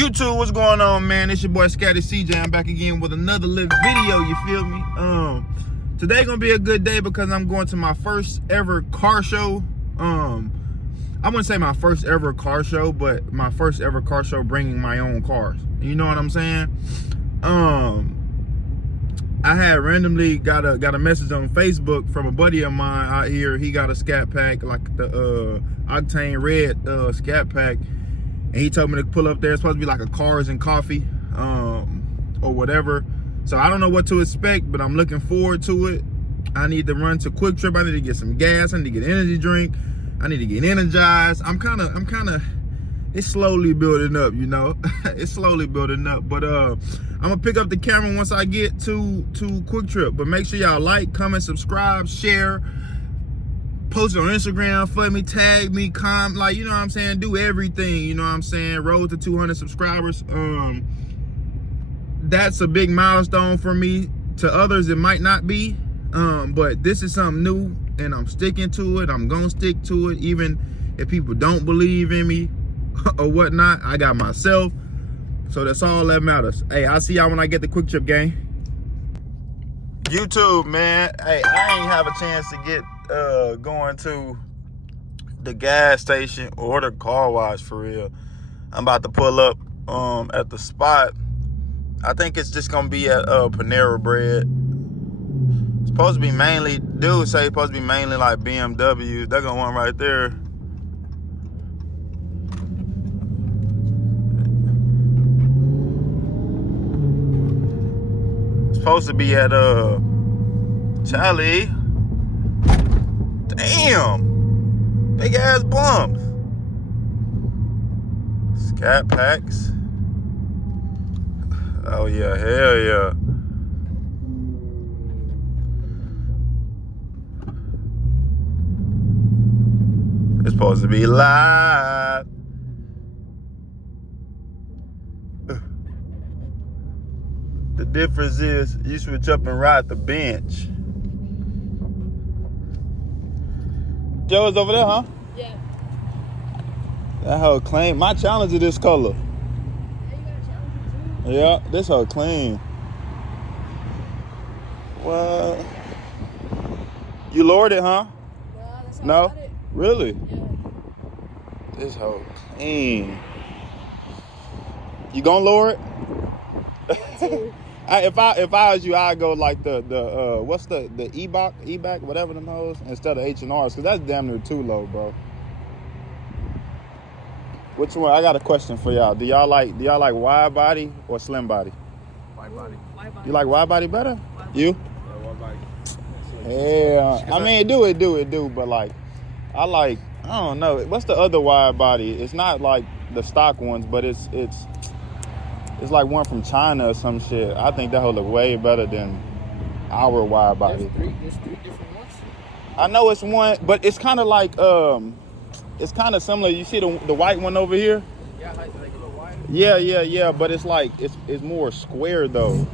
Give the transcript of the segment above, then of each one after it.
YouTube, what's going on, man? It's your boy ScattyGang. I'm back again with another little video, you feel me? Today gonna be a good day because I'm going to my first ever car show. I wouldn't say my first ever car show, but my first ever car show bringing my own cars. You know what I'm saying? I had randomly got a message on Facebook from a buddy of mine out here. He got a Scat Pack, like the Octane Red Scat Pack. And he told me to pull up there. It's supposed to be like a cars and coffee or whatever. So I don't know what to expect, but I'm looking forward to it. I need to run to Quick Trip. I need to get some gas. I need to get an energy drink. I need to get energized. I'm kind of, it's slowly building up, you know. It's slowly building up. But I'm gonna pick up the camera once I get to Quick Trip. But make sure y'all like, comment, subscribe, share. Post it on Instagram for me, tag me, comment, like, you know what I'm saying, do everything, you know what I'm saying, road to 200 subscribers. That's a big milestone for me. To others, it might not be, but this is something new, and I'm sticking to it. I'm gonna stick to it, even if people don't believe in me or whatnot. I got myself, so that's all that matters. Hey, I'll see y'all when I get the Quick Trip, gang. YouTube, man, hey, I ain't have a chance to get going to the gas station or the car wash for real. I'm about to pull up at the spot. I think it's just gonna be at Panera Bread. It's supposed to be mainly, dude say it's supposed to be mainly like BMW. They're gonna one right there. It's supposed to be at Charlie. Damn, big ass bumps. Scat Packs. Oh yeah, hell yeah. It's supposed to be live. The difference is you switch up and ride the bench. Joe's over there, huh? Yeah. That hoe clean. My challenge is this color. Yeah, you got a challenge too. Yeah, this hoe clean. What? You lowered it, huh? Nah, that's how No? I got it. Really? Yeah. This hoe clean. You gonna lower it? If I was you, I'd go like the what's the E-back, whatever them hoes, instead of H&Rs, because that's damn near too low, bro. Which one? I got a question for y'all. Do y'all like wide body or slim body? Wide body. Wide body. You like wide body better? Wide You? Yeah, wide body. Yeah. I mean, it do, but like, I don't know. What's the other wide body? It's not like the stock ones, but it's like one from China or some shit. I think that will look way better than our wide body. There's three different ones. I know it's one, but it's kind of like, it's kind of similar. You see the white one over here? Yeah, like a little wide. Yeah. But it's like, it's more square though.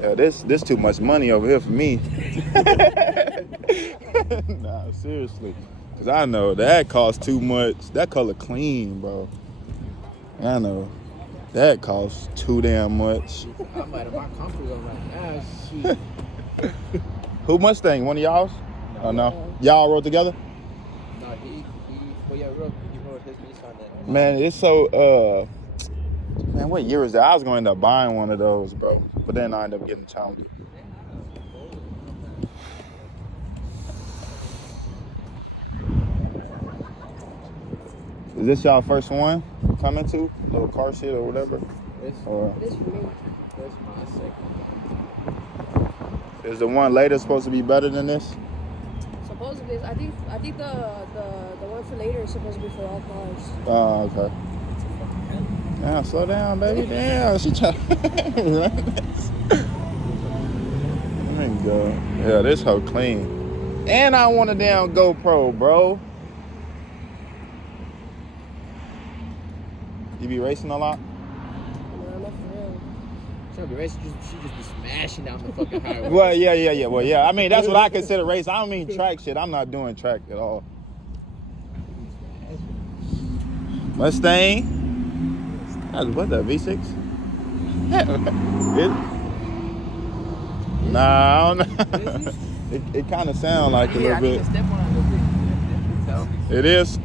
Yeah, this too much money over here for me. Nah, seriously. Cause I know that costs too much. That color clean, bro. I know. That costs too damn much. I might have my comfort zone like, shit. Who Mustang? One of y'all's? No. Oh, no? Y'all rode together? No, he rode his Nissan that. Man, it's so, man, what year is that? I was going to end up buying one of those, bro. But then I ended up getting challenged. Is this y'all first one coming to? Little car shit or whatever? This Or This for me. that's my second. is the one later supposed to be better than this? Supposedly, I think the one for later is supposed to be for all cars. Oh, okay. Damn, slow down, baby. Damn, she trying to run this. There you go. Yeah, this hoe clean. And I want a damn GoPro, bro. You be racing a lot? No, not for real. She don't be racing, she just be smashing down the fucking highway. Well, yeah. Well, yeah. I mean, that's what I consider racing. I don't mean track shit. I'm not doing track at all. Mustang. What's that, V6? Nah, I don't know. It kind of sounds like a little I bit. need to step on it a little bit. It is?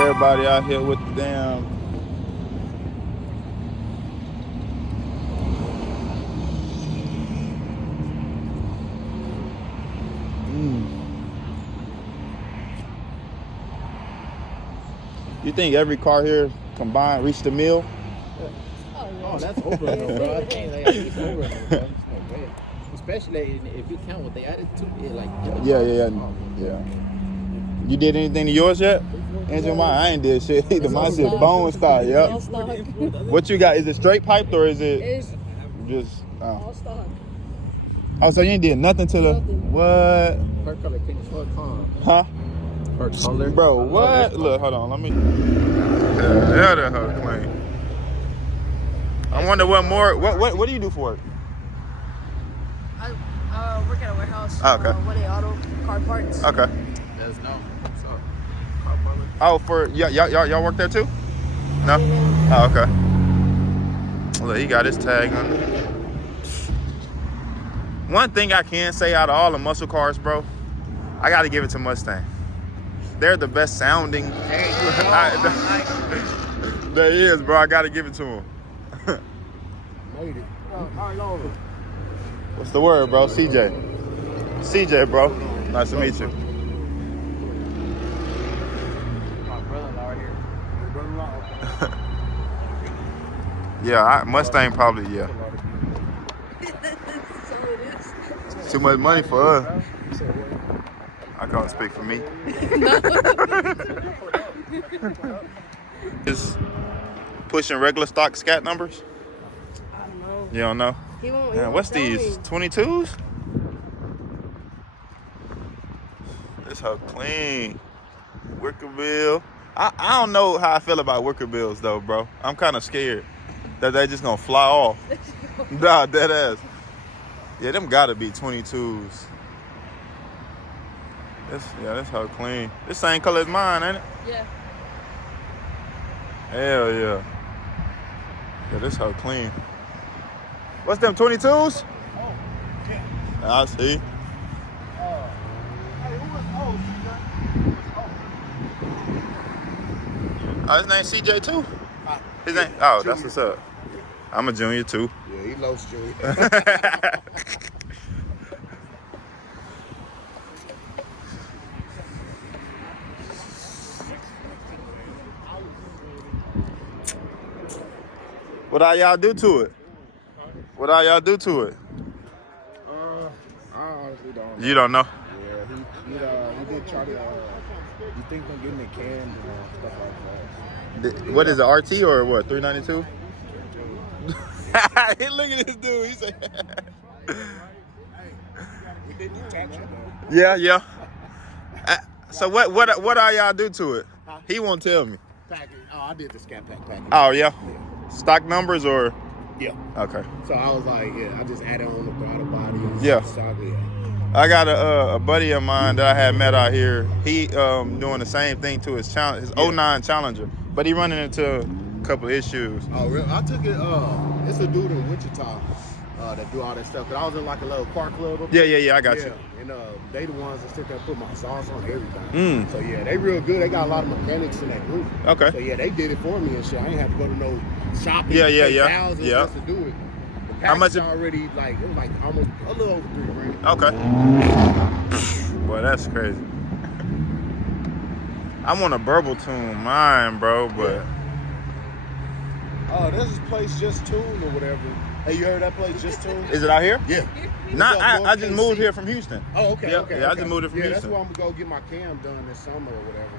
Everybody out here with the damn. You think every car here combined reached a mil? Oh, that's over, bro. I think like, it's over, bro. It's no way. Especially if you count what they added to it, like. Yeah. You did anything to yours yet? Engine mine, I ain't did shit either. My shit bone stock, yep. All stock. What you got? Is it straight piped or is it It's just? all stock. Oh, so you ain't did nothing to the Nothing. what? Her color pink as fuck, Huh? Her color. Bro, what? Look, hold on, let me. Yeah, that hoe clean. I wonder what more. What do you do for it? I work at a warehouse. Oh, okay. 1A Auto car parts. Okay. There's no. So, Oh, for y'all work there too? No. Oh, okay. Look, he got his tag on it. One thing I can say out of all the muscle cars, bro, I got to give it to Mustang. They're the best sounding. There he is, bro. I got to give it to him. made it. What's the word, bro? CJ. CJ, bro. Nice to meet you. My brother-in-law here. Yeah, Mustang probably, yeah. So it is. Too much money for us. I can't speak for me. Just pushing regular stock scat numbers? I don't know. You don't know? He won't. Man, what's these? 22s? This hoe clean. Wickerville. I don't know how I feel about Wickervilles though, bro. I'm kind of scared that they just gonna fly off. Nah, dead ass. Yeah, them gotta be 22s. This hoe clean. This same color as mine, ain't it? Yeah. Hell yeah. Yeah, this hoe clean. What's them, 22s? Oh, yeah. I see. Hey, who was Oh, his name's CJ too? His name? Oh, that's what's up. I'm a junior too. Yeah, he loves junior. What all y'all do to it? What all y'all do to it? I honestly don't know. You don't know? Yeah, he did try to, you think of getting it canned and stuff like that. What is it, RT or what, 392? Hey, look at this dude. He said, We did detection though. yeah. So what all y'all do to it? He won't tell me. Package. Oh, I did the scat pack package. Oh, yeah? Stock numbers or? Yeah. Okay. So I was like, yeah, I just added on the throttle body. And Yeah. stock, yeah. I got a buddy of mine that I had met out here. He doing the same thing to his 09 Challenger, but he running into a couple issues. Oh, really? I took it. It's a dude in Wichita that do all that stuff. Cause I was in like a little car club. Up there. Yeah, I got you. And they the ones that sit there and put my sauce on everything. So yeah, they real good. They got a lot of mechanics in that group. Okay. So yeah, they did it for me and shit. I ain't have to go to no shopping. Yeah. Thousands just to do it. The How much? Already like it was like almost a little over $3 grand. Okay. Boy, that's crazy. I want a burble tune mine, bro, but. Oh, there's this place Just Tuned or whatever. Hey, you heard that place Just Tuned? Is it out here? Yeah. Not. I just moved here from Houston. Oh, okay. Yeah, I just moved it from Houston. Houston. That's where I'm gonna go get my cam done this summer or whatever.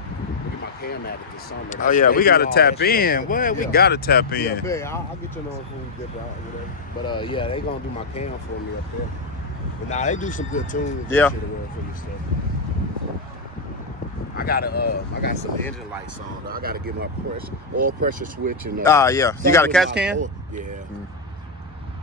We'll get my cam added this summer. Oh yeah, we gotta tap in. What? What? We gotta tap in. Yeah, babe, I'll get your number when we get out or whatever. But yeah, they gonna do my cam for me up there. But nah, they do some good tunes. Yeah. And shit or whatever for me stuff. I got some engine lights on though. I gotta get my oil pressure switch and Yeah. You got a catch can? Yeah.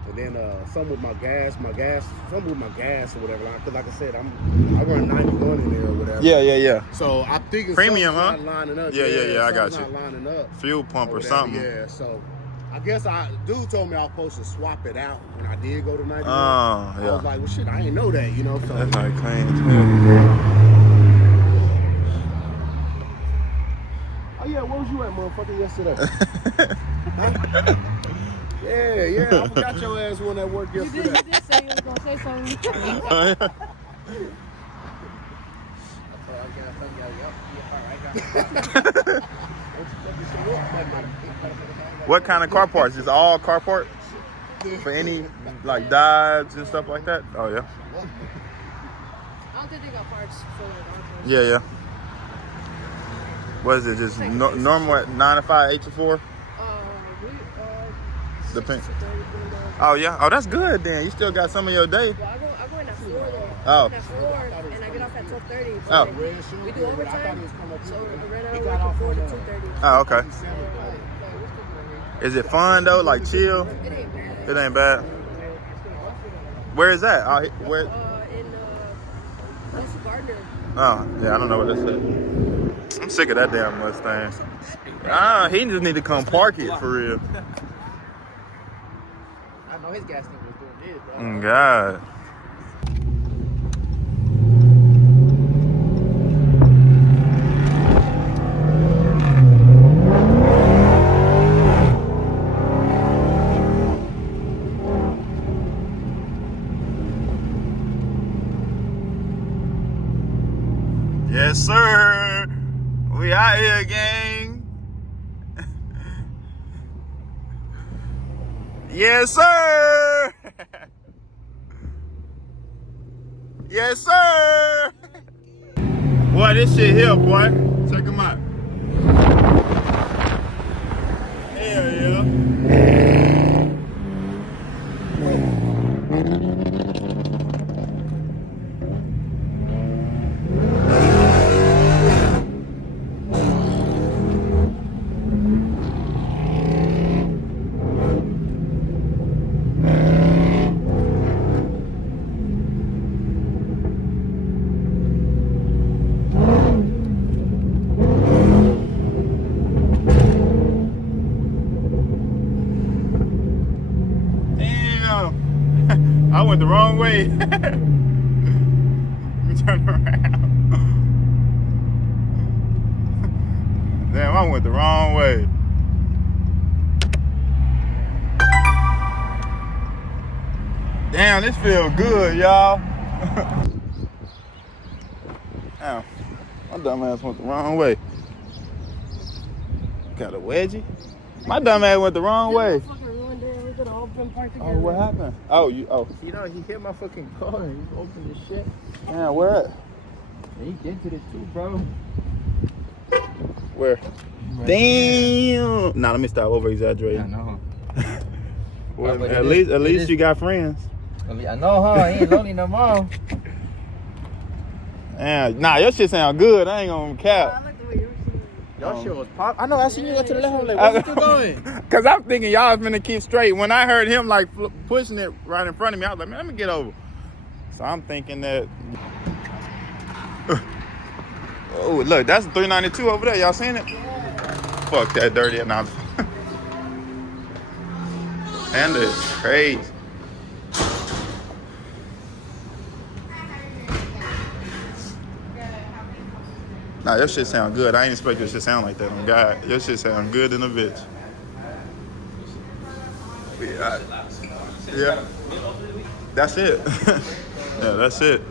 And then some with my gas, some with my gas or whatever. Because like I said, I run 91 in there or whatever. Yeah. So I'm thinking Premium, huh? not lining up. Yeah, I got you. Not lining up. Fuel pump or something. Yeah, so I guess dude told me I was supposed to swap it out when I did go to 91. Yeah. I was like, well, shit, I ain't know that, you know. So That's like clean. Oh yeah, where was you at, motherfucker, yesterday? Yeah, I forgot your ass when at work yesterday. You did say you was gonna say something. What kind of car parts? Is all car parts? For any like dives and stuff like that? Oh yeah. I don't think they got parts for like our cars. Yeah. What is it? Just normal 9 to 5, 8 to 4? Depends. Oh yeah. Oh, that's good then. You still got some of your day. Well, I go in at 4 though. Oh. I go in at 4 and I get off at 12:30. Oh. Like, we do overtime. So right now we're working 4 to 2:30. Oh, okay. Is it fun though? Like chill? It ain't bad. It ain't bad. Where is that? Where? In Gardner. Oh, yeah, I don't know what that said. I'm sick of that damn Mustang. He just need to come park it for real. I know his gas tank was doing this, bro. Oh, God. Yes, sir. We out here, gang. Yes, sir. Yes, sir. Boy, this shit here, boy. Check him out. Hell yeah. I went the wrong way. Let me turn around. Damn, I went the wrong way. Damn, this feels good, y'all. Damn, my dumb ass went the wrong way. Got a wedgie? My dumb ass went the wrong way. Oh, what happened? Oh, you know, he hit my fucking car and he opened his shit. Yeah, where at? And he dented it too, bro. Where? Right. Damn. Nah, let me stop over exaggerating. I know. Well, at least you got friends. I know, huh? I ain't lonely no more. Yeah, nah, your shit sound good. I ain't gonna cap. I like the way yours is. Your shit was pop. I know. I seen you go to the left. I'm like, where you still going? Cause I'm thinking y'all was finna keep straight. When I heard him like pushing it right in front of me, I was like, man, let me get over. So I'm thinking that. Oh, look, that's a 392 over there. Y'all seen it? Yeah. Fuck that dirty announcer. And it's crazy. Nah, your shit sound good. I ain't expect your shit sound like that on God. Your shit sound good in a bitch. Yeah. That's it. Yeah, that's it.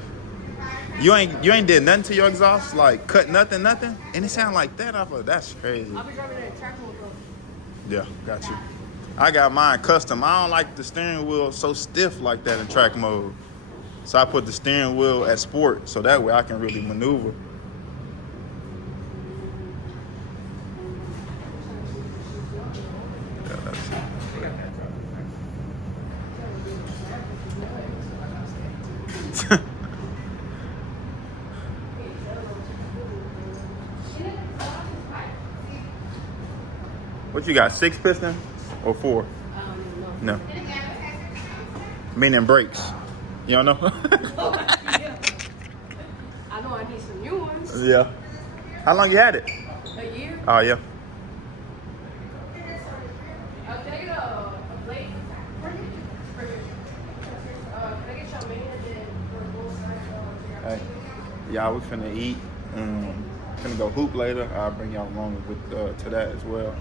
You ain't did nothing to your exhaust, like cut nothing, and it sound like that off of that's crazy. I'll be driving a track mode though. Yeah, got you. I got mine custom. I don't like the steering wheel so stiff like that in track mode. So I put the steering wheel at sport, so that way I can really maneuver. Yeah, that's it. What you got, 6 piston or 4? No. No. Meaning brakes. You don't know? Yeah. I know I need some new ones. Yeah. How long you had it? A year. Oh, yeah. I'll take a plate. Can I get your main and then for both sides? Hey, y'all, we finna eat. Finna go hoop later. I'll bring y'all along with to that as well.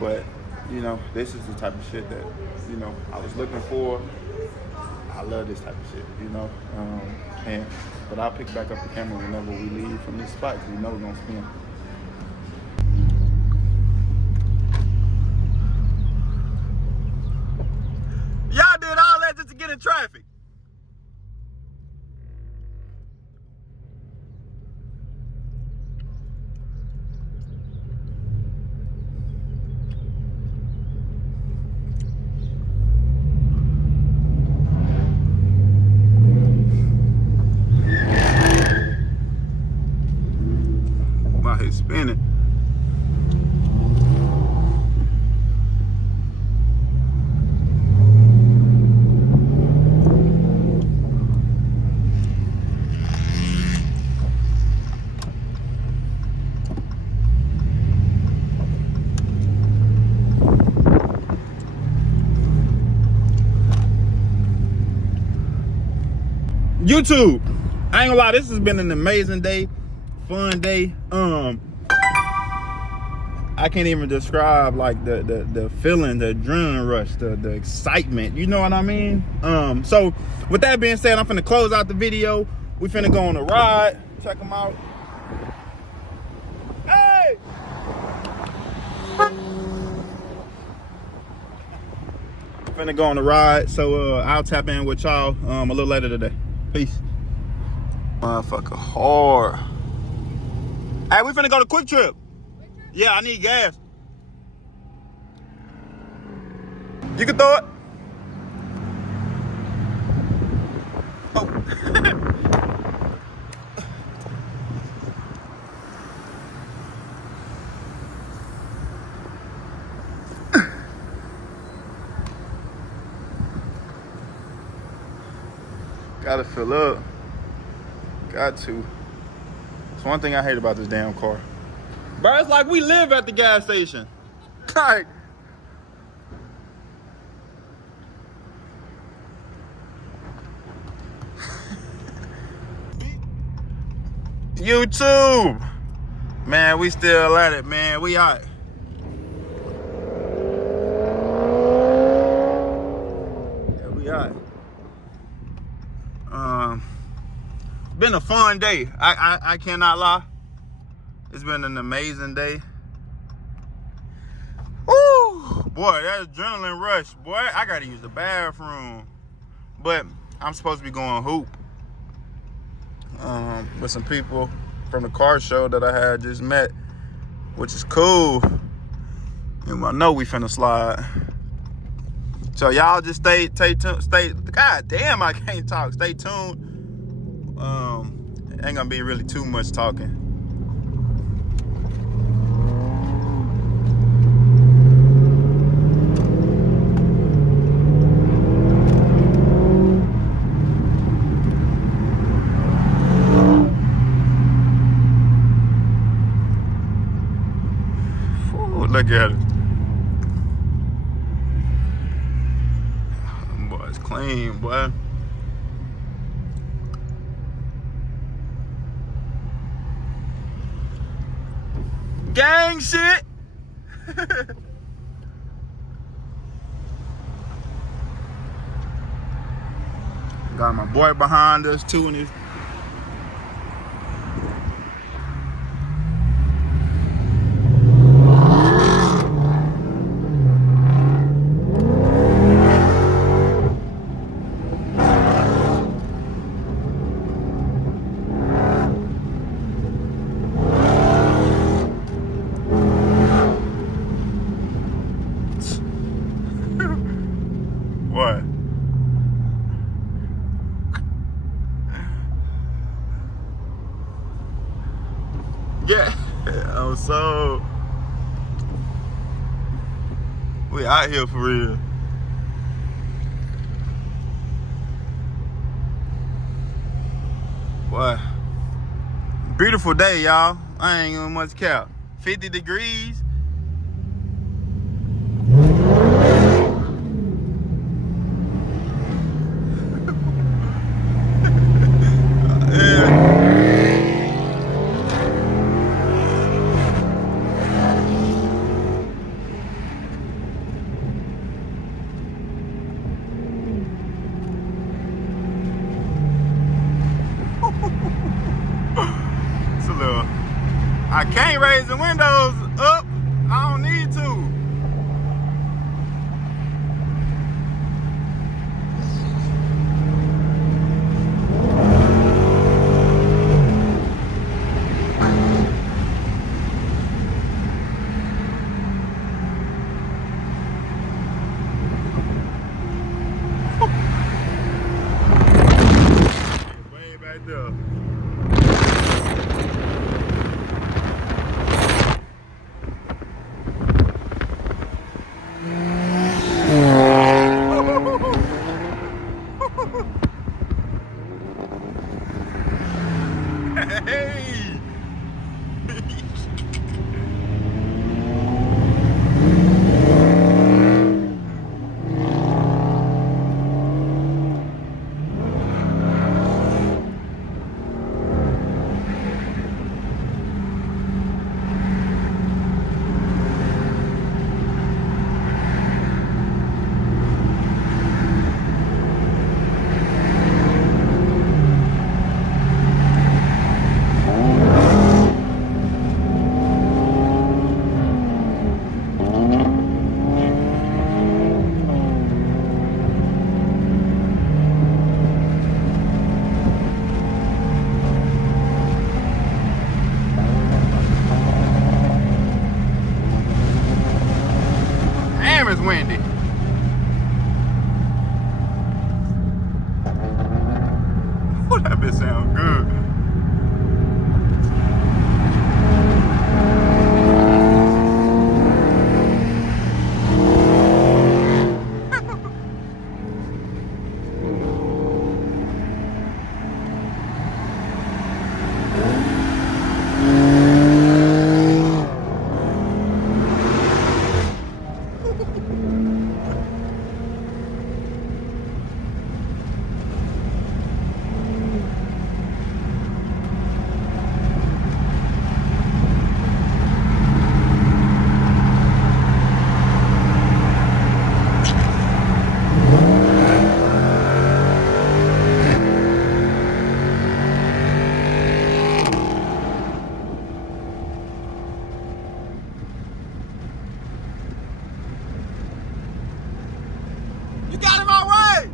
But, you know, this is the type of shit that, you know, I was looking for. I love this type of shit, you know. But I'll pick back up the camera whenever we leave from this spot because we know we're gonna spin. Y'all did all that just to get in traffic. My head spinning. YouTube, I ain't gonna lie, this has been an amazing day, fun day. I can't even describe like the feeling, the adrenaline rush, the excitement, you know what I mean? So with that being said, I'm finna close out the video. We finna go on a ride, check them out. Hey! Finna go on a ride, so I'll tap in with y'all a little later today. Peace. Motherfucker hard. Hey, we finna go to Quick Trip. Yeah, I need gas. You can throw it. Oh. Gotta fill up. Got to. It's one thing I hate about this damn car. Bro, it's like we live at the gas station. Like, YouTube. Man, we still at it, man. We out. Yeah, we out. Been a fun day. I cannot lie. It's been an amazing day. Woo! Boy, that adrenaline rush. Boy, I gotta use the bathroom. But I'm supposed to be going hoop with some people from the car show that I had just met, which is cool. And I know we finna slide. So y'all just stay tuned. God damn, I can't talk. Stay tuned. Ain't gonna be really too much talking. Ooh, look at it. Boy, it's clean, boy. Gang shit. Got my boy behind us too, and his what? Yeah. Oh, so we out here for real. Boy, beautiful day, y'all. I ain't gonna much cap. 50 degrees. It's a little. I can't raise the windows up. I don't need to. Way back there. Hey! Damn, it's windy. Oh, that bitch sound good. You got him all right.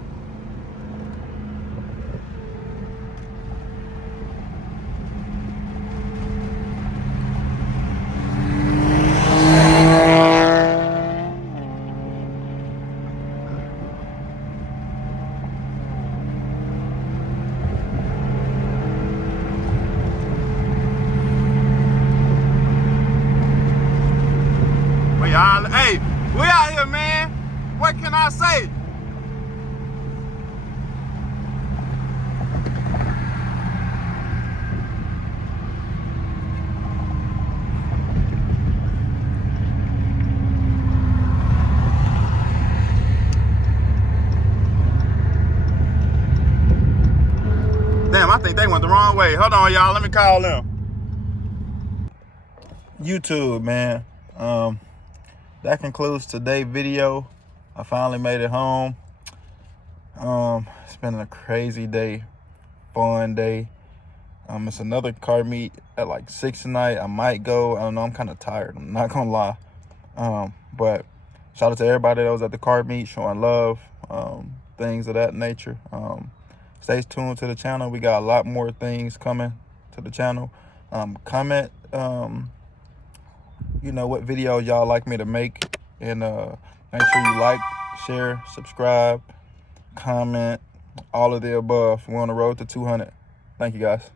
Hey, we out here, man. What can I say? Damn, I think they went the wrong way. Hold on, y'all. Let me call them. YouTube, man. That concludes today's video. I finally made it home. It's been a crazy day, fun day. It's another car meet at like 6 tonight. I might go. I don't know. I'm kind of tired. I'm not gonna lie. But shout out to everybody that was at the car meet, showing love, things of that nature. Stay tuned to the channel. We got a lot more things coming to the channel. Comment, you know, what video y'all like me to make, and make sure you like, share, subscribe, comment, all of the above. We're on the road to 200. Thank you, guys.